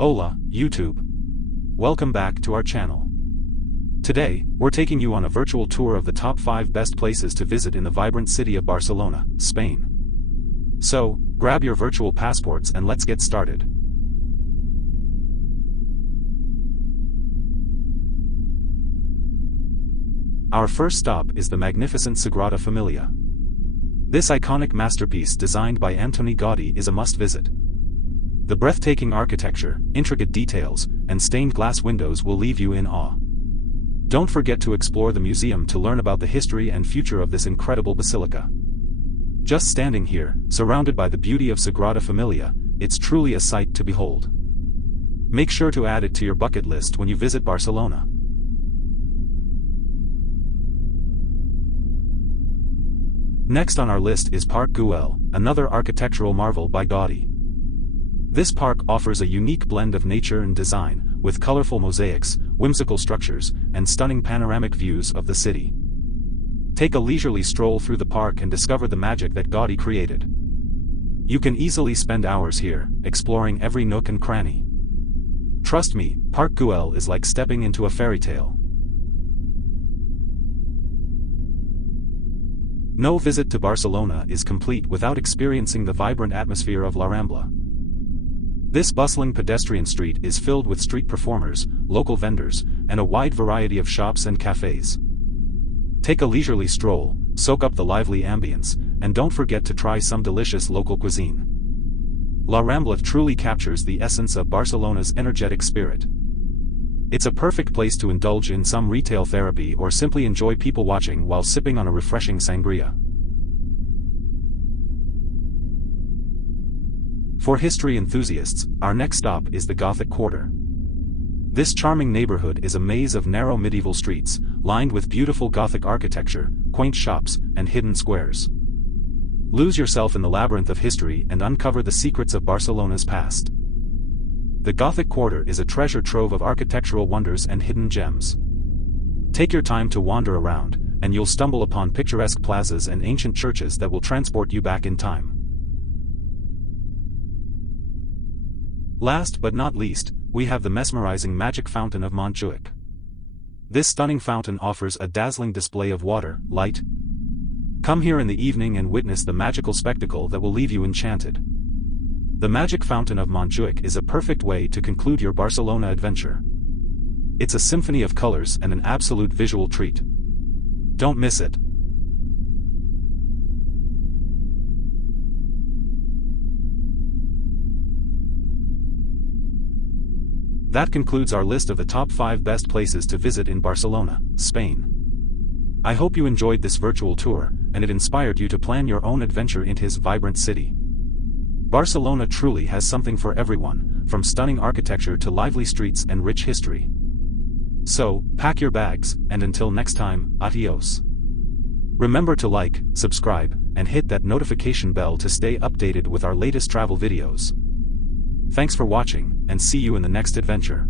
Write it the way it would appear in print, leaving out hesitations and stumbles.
Hola, YouTube. Welcome back to our channel. Today, we're taking you on a virtual tour of the top 5 best places to visit in the vibrant city of Barcelona, Spain. So, grab your virtual passports and let's get started. Our first stop is the magnificent Sagrada Familia. This iconic masterpiece designed by Antoni Gaudí is a must-visit. The breathtaking architecture, intricate details, and stained glass windows will leave you in awe. Don't forget to explore the museum to learn about the history and future of this incredible basilica. Just standing here, surrounded by the beauty of Sagrada Familia, it's truly a sight to behold. Make sure to add it to your bucket list when you visit Barcelona. Next on our list is Park Güell, another architectural marvel by Gaudí. This park offers a unique blend of nature and design, with colorful mosaics, whimsical structures, and stunning panoramic views of the city. Take a leisurely stroll through the park and discover the magic that Gaudí created. You can easily spend hours here, exploring every nook and cranny. Trust me, Park Güell is like stepping into a fairy tale. No visit to Barcelona is complete without experiencing the vibrant atmosphere of La Rambla. This bustling pedestrian street is filled with street performers, local vendors, and a wide variety of shops and cafes. Take a leisurely stroll, soak up the lively ambience, and don't forget to try some delicious local cuisine. La Rambla truly captures the essence of Barcelona's energetic spirit. It's a perfect place to indulge in some retail therapy or simply enjoy people watching while sipping on a refreshing sangria. For history enthusiasts, our next stop is the Gothic Quarter. This charming neighborhood is a maze of narrow medieval streets, lined with beautiful Gothic architecture, quaint shops, and hidden squares. Lose yourself in the labyrinth of history and uncover the secrets of Barcelona's past. The Gothic Quarter is a treasure trove of architectural wonders and hidden gems. Take your time to wander around, and you'll stumble upon picturesque plazas and ancient churches that will transport you back in time. Last but not least, we have the mesmerizing magic fountain of Montjuic. This stunning fountain offers a dazzling display of water, light. Come here in the evening and witness the magical spectacle that will leave you enchanted. The magic fountain of Montjuic is a perfect way to conclude your Barcelona adventure. It's a symphony of colors and an absolute visual treat. Don't miss it. That concludes our list of the top 5 best places to visit in Barcelona, Spain. I hope you enjoyed this virtual tour, and it inspired you to plan your own adventure into this vibrant city. Barcelona truly has something for everyone, from stunning architecture to lively streets and rich history. So, pack your bags, and until next time, adios. Remember to like, subscribe, and hit that notification bell to stay updated with our latest travel videos. Thanks for watching, and see you in the next adventure.